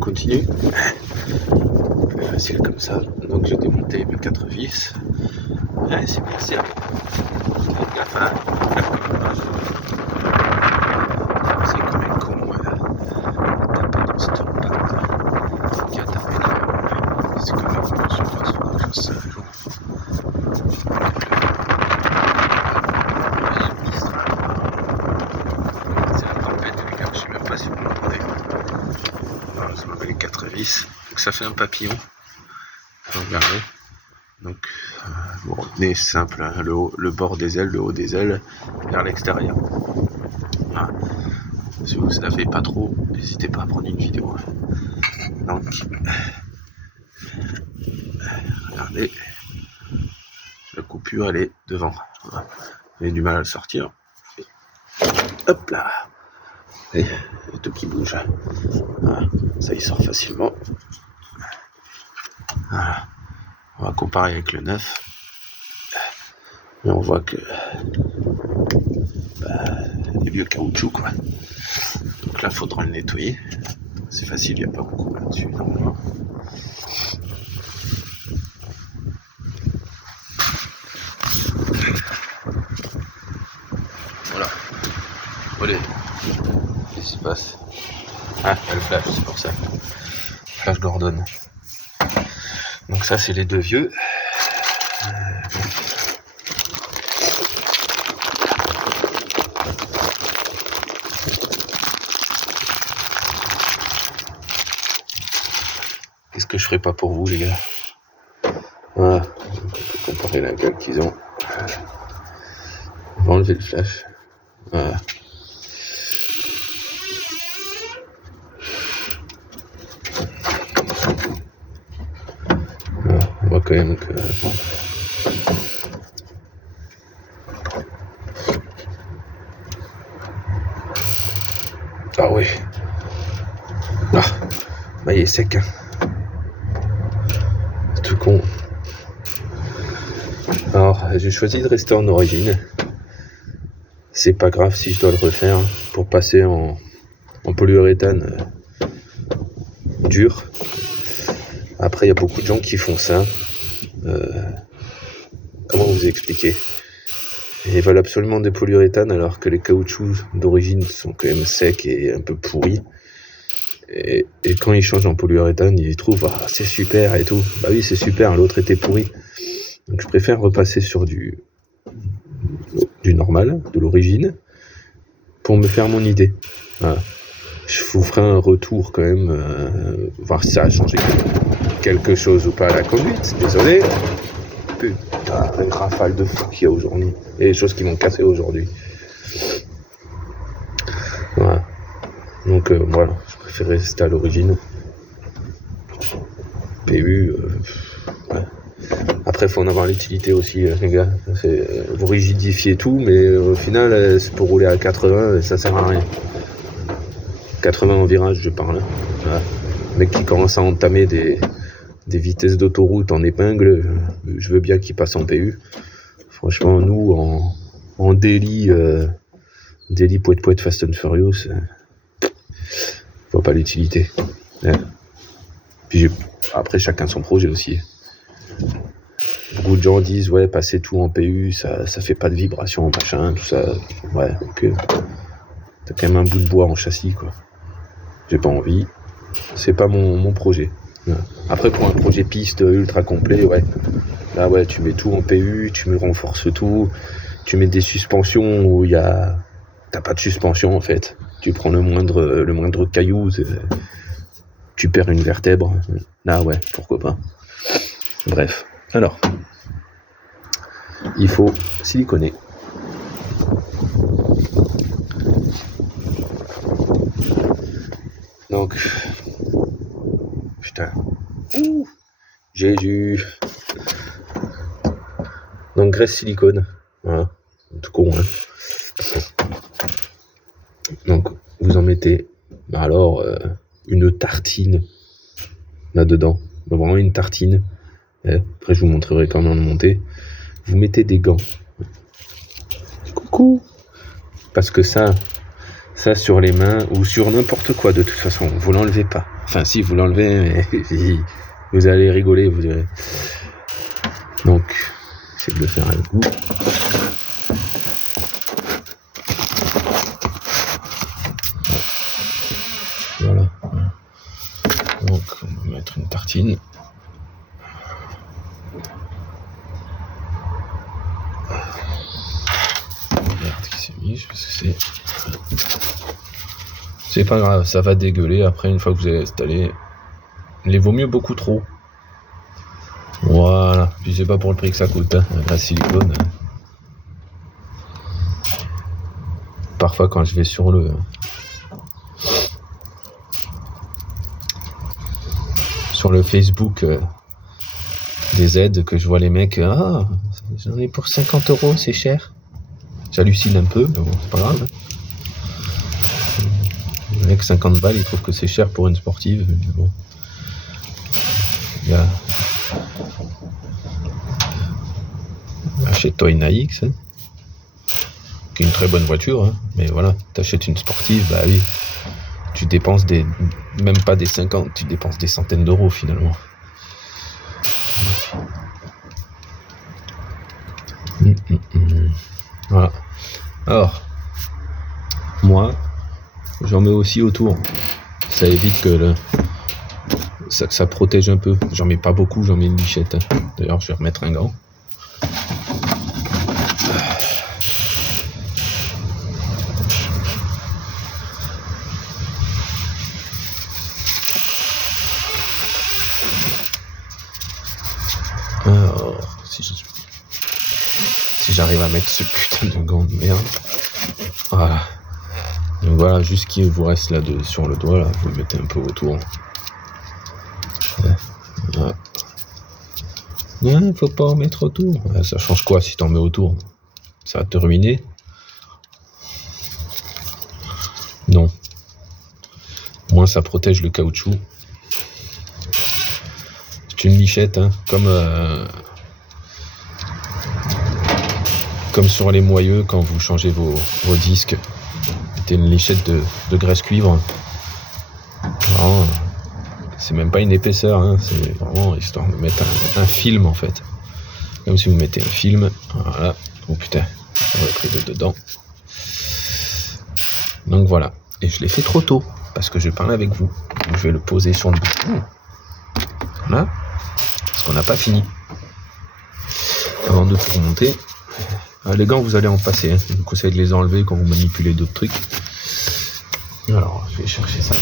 continue. Plus facile comme ça. Donc j'ai démonté mes 4 vis. Ouais, c'est bien serré. Faites gaffe à c'est comme un con. Taper dans cette porte qui a tapé là. C'est comme la surface. Faut que je fasse ça un jour. C'est la tempête, les gars. Je sais même pas si vous m'entendez. Voilà, ça m'avait les 4 vis. Donc ça fait un papillon. Regardez. Donc vous retenez simple, hein, le bord des ailes, le haut des ailes vers l'extérieur. Voilà. Si vous ne savez pas trop, n'hésitez pas à prendre une vidéo. Donc regardez, la coupure elle est devant. Voilà. Vous avez du mal à le sortir. Et hop là. Et tout qui bouge. Voilà. Ça y sort facilement. Voilà. On va comparer avec le neuf. Et on voit que les vieux caoutchouc quoi. Donc là il faudra le nettoyer. C'est facile, il n'y a pas beaucoup là-dessus normalement. Voilà. Allez. Qu'est-ce qui se passe? Ah, il y a le flash, c'est pour ça. Flash Gordon. Donc ça c'est les deux vieux. Qu'est-ce que je ferai pas pour vous les gars? Voilà, comparer la gueule qu'ils ont. On va enlever le flash. Voilà. Voilà, on voit quand même que ah oui. Ah, bah il est sec hein. Tout con. Alors, j'ai choisi de rester en origine. C'est pas grave si je dois le refaire pour passer en polyuréthane dur. Après, il y a beaucoup de gens qui font ça. Comment vous expliquer? Ils veulent absolument des polyuréthanes alors que les caoutchoucs d'origine sont quand même secs et un peu pourris. Et quand ils changent en polyuréthane, ils trouvent ah, c'est super et tout. Bah oui, c'est super, l'autre était pourri. Donc je préfère repasser sur du normal, de l'origine, pour me faire mon idée. Voilà. Je vous ferai un retour quand même, voir si ça a changé quelque chose ou pas à la conduite. Désolé. Putain, une rafale de fou qu'il y a aujourd'hui. Et les choses qui m'ont cassé aujourd'hui. Voilà. Donc voilà, je préfère rester à l'origine. PU, ouais. Après, il faut en avoir l'utilité aussi, les gars. Vous rigidifiez tout, mais au final, c'est pour rouler à 80, ça sert à rien. 80 en virage, je parle. Voilà. Le mec qui commence à entamer des vitesses d'autoroute en épingle, je veux bien qu'il passe en PU. Franchement, nous, en daily poète Fast and Furious, je vois pas l'utilité. Ouais. Puis après, chacun son projet aussi. Beaucoup de gens disent ouais, passer tout en PU, ça fait pas de vibration, machin, tout ça. Ouais, ok. T'as quand même un bout de bois en châssis, quoi. J'ai pas envie. C'est pas mon projet. Ouais. Après, pour un projet piste ultra complet, ouais. Là, ouais, tu mets tout en PU, tu me renforces tout, tu mets des suspensions où t'as pas de suspension en fait. Tu prends le moindre caillou, tu perds une vertèbre. Là, ouais, pourquoi pas. Bref. Alors, il faut siliconer. Donc, putain, Jésus. Donc graisse silicone, voilà, tout con. Hein. Donc vous en mettez, alors une tartine là-dedans, vraiment une tartine. Après je vous montrerai comment le monter. Vous mettez des gants. Coucou. Parce que ça ça sur les mains ou sur n'importe quoi de toute façon. Vous l'enlevez pas. Enfin si, vous l'enlevez, mais vous allez rigoler, vous direz. Donc, c'est de le faire avec vous. Voilà. Donc, on va mettre une tartine. Merde, qui s'est mis, parce que c'est pas grave, ça va dégueuler après une fois que vous avez installé. Il vaut mieux beaucoup trop. Voilà, puis c'est pas pour le prix que ça coûte, hein, la silicone. Parfois quand je vais sur le Facebook des aides, que je vois les mecs, j'en ai pour 50 €, c'est cher. J'hallucine un peu, mais bon, c'est pas grave. Le mec, 50 balles, il trouve que c'est cher pour une sportive, mais bon. Il y a achète-toi une AX, hein, qui est une très bonne voiture, hein, mais voilà, t'achètes une sportive, bah oui, tu dépenses même pas des 50, tu dépenses des centaines d'euros finalement. Voilà. Alors, moi, j'en mets aussi autour. Ça évite que ça protège un peu. J'en mets pas beaucoup, j'en mets une lichette. D'ailleurs, je vais remettre un gant. Alors, si j'arrive à mettre ce putain de gant de merde. Voilà. Donc voilà, juste ce qui vous reste là sur le doigt, là, vous le mettez un peu autour. Voilà. Non, faut pas en mettre autour. Ça change quoi si t'en mets autour? Ça va te ruiner? Non. Au moins ça protège le caoutchouc. C'est une lichette, hein, comme sur les moyeux quand vous changez vos disques. Mettez une lichette de graisse cuivre. Alors, c'est même pas une épaisseur, hein, c'est vraiment histoire de mettre un film en fait. Comme si vous mettez un film. Voilà. Oh putain, on a pris dedans. Donc voilà. Et je l'ai fait trop tôt, parce que je parle avec vous. Donc, je vais le poser sur le bout. Voilà. Parce qu'on n'a pas fini. Avant de tout remonter. Les gants, vous allez en passer. Hein. Je vous conseille de les enlever quand vous manipulez d'autres trucs. Alors, je vais chercher ça.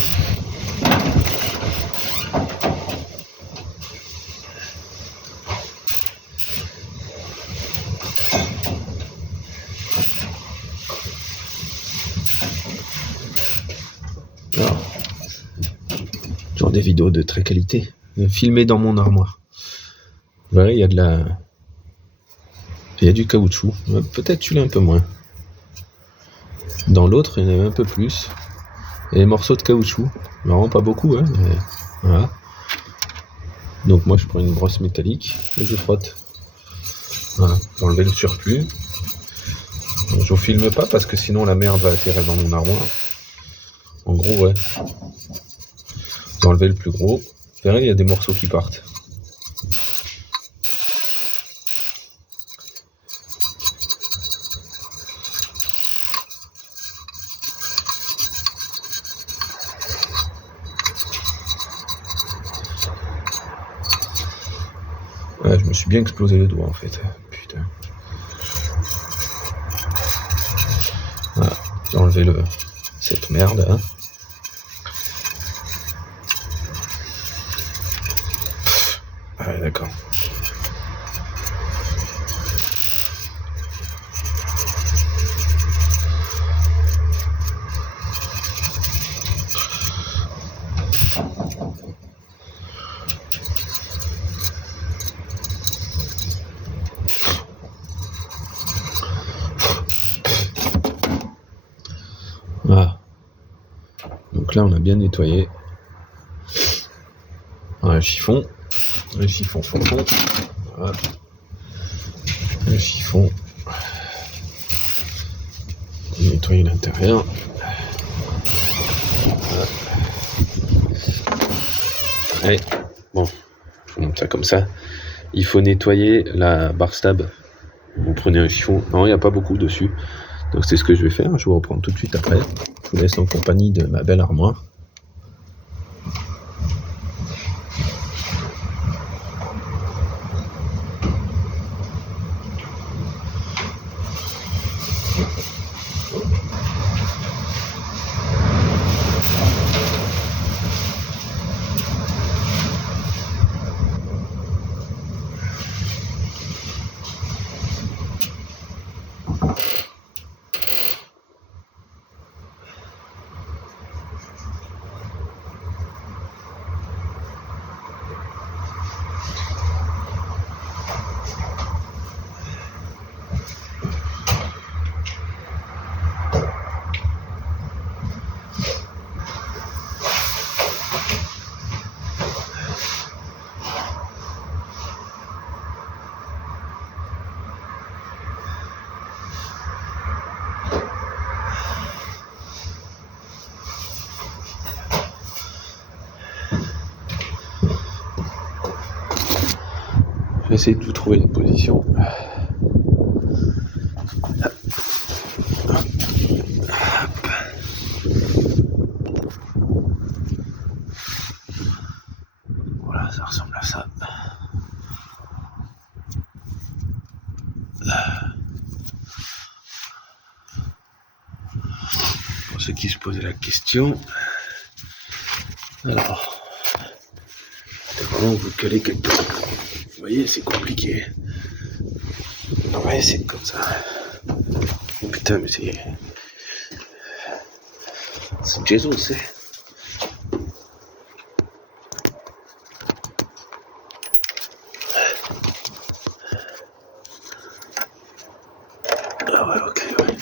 Alors, genre des vidéos de très qualité, filmées dans mon armoire. Voilà, il y a du caoutchouc. Peut-être celui-là un peu moins. Dans l'autre, il y en avait un peu plus. Et les morceaux de caoutchouc. Vraiment pas beaucoup, hein, mais voilà. Donc moi, je prends une brosse métallique et je frotte. Voilà, j'enlève le surplus. Donc, je vous filme pas parce que sinon la merde va atterrir dans mon armoire. En gros, ouais. Vous enlevez le plus gros. Vous verrez, il y a des morceaux qui partent. Ouais, je me suis bien explosé les doigts en fait. Putain. Voilà, j'ai enlevé cette merde. Hein. Ouais, d'accord. Voilà. Donc là, on a bien nettoyé. Voilà, le chiffon fond. Voilà. Le chiffon. Nettoyer l'intérieur. Voilà. Allez, bon, je vous montre ça comme ça. Il faut nettoyer la barre stab. Vous prenez un chiffon. Non, il n'y a pas beaucoup dessus. Donc c'est ce que je vais faire. Je vous reprends tout de suite après. Je vous laisse en compagnie de ma belle armoire. Je vais essayer de vous trouver une position. Voilà, ça ressemble à ça. Pour ceux qui se posaient la question, alors, c'est vraiment vous caler quelque part. Vous voyez, c'est compliqué. On va essayer comme ça. Oh putain, mais c'est Jason, c'est. Ah ouais, ok, ouais.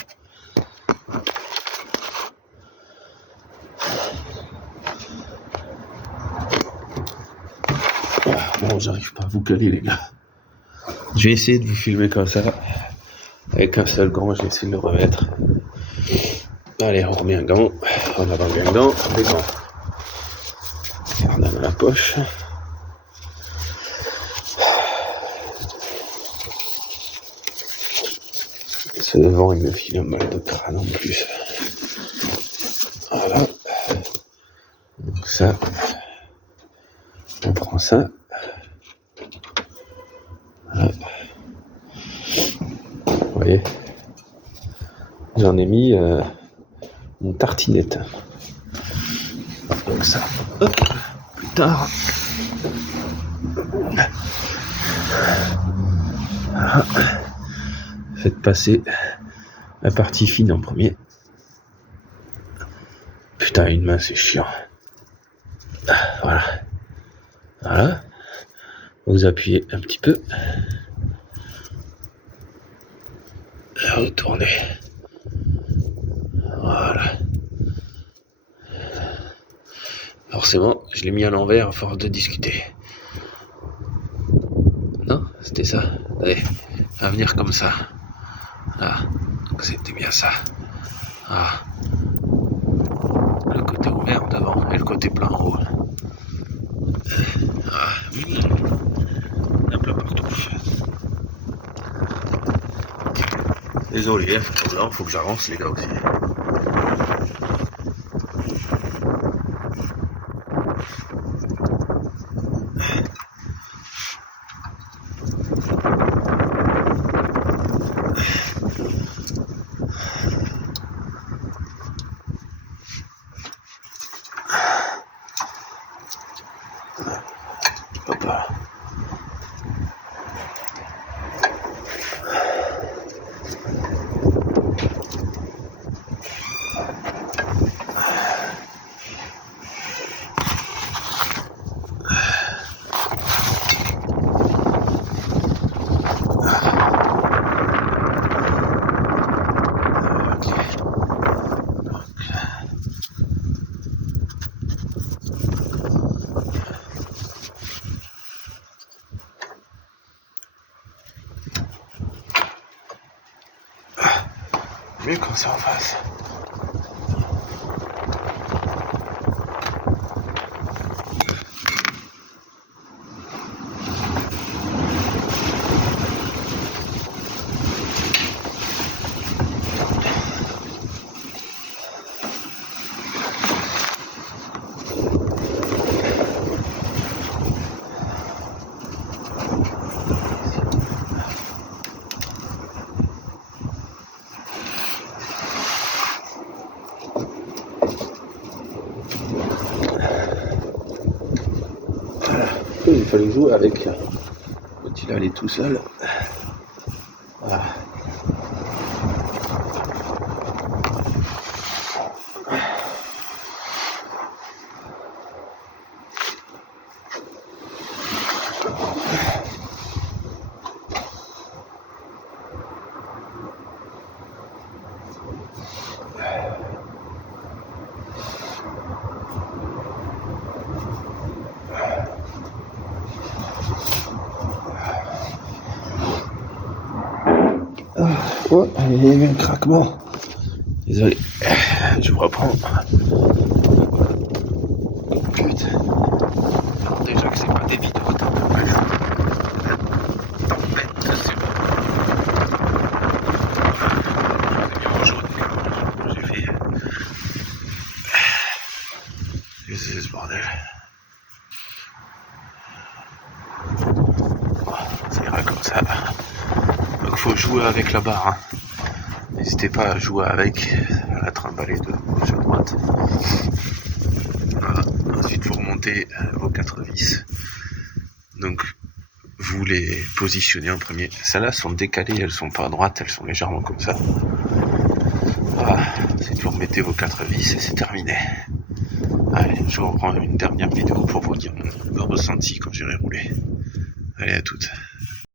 Bon, j'arrive pas à vous caler, les gars. Je vais essayer de vous filmer comme ça. Avec un seul gant, je vais essayer de le remettre. Allez, on remet un gant. On a enlevé un gant. Les gants. On a dans la poche. Ce vent, il me file un mal de crâne en plus. Voilà. Donc ça, on prend ça. Voilà. Vous voyez, j'en ai mis une tartinette. Donc ça, hop, plus tard. Voilà. Faites passer la partie fine en premier. Putain, une main, c'est chiant. Voilà. Voilà. Vous appuyez un petit peu. Retournez. Voilà. Forcément, je l'ai mis à l'envers à force de discuter. Non, c'était ça. Allez, à venir comme ça. Ah, donc c'était bien ça. Ah. Le côté ouvert devant et le côté plein en haut. Ah. Un peu partout. Désolé, il faut que j'avance les gars aussi. Hop là. Mieux quand c'est en face. Il fallait jouer avec quand il allait tout seul. Ah. Ouais, il y a eu un craquement. Désolé, je vous reprends. Putain. Alors déjà que c'est pas des vidéos tempête, c'est bon. J'ai fait. C'est ce bordel. Ça ira comme ça. Donc faut jouer avec la barre. Hein. N'hésitez pas à jouer avec, à la trimballer de gauche à droite. Voilà. Ensuite vous remontez vos 4 vis. Donc vous les positionnez en premier. Celles-là sont décalées, elles sont pas à droite, elles sont légèrement comme ça. Voilà. Ensuite vous remettez vos 4 vis et c'est terminé. Allez, je reprends une dernière vidéo pour vous dire mon ressenti quand j'irai rouler. Allez, à toutes.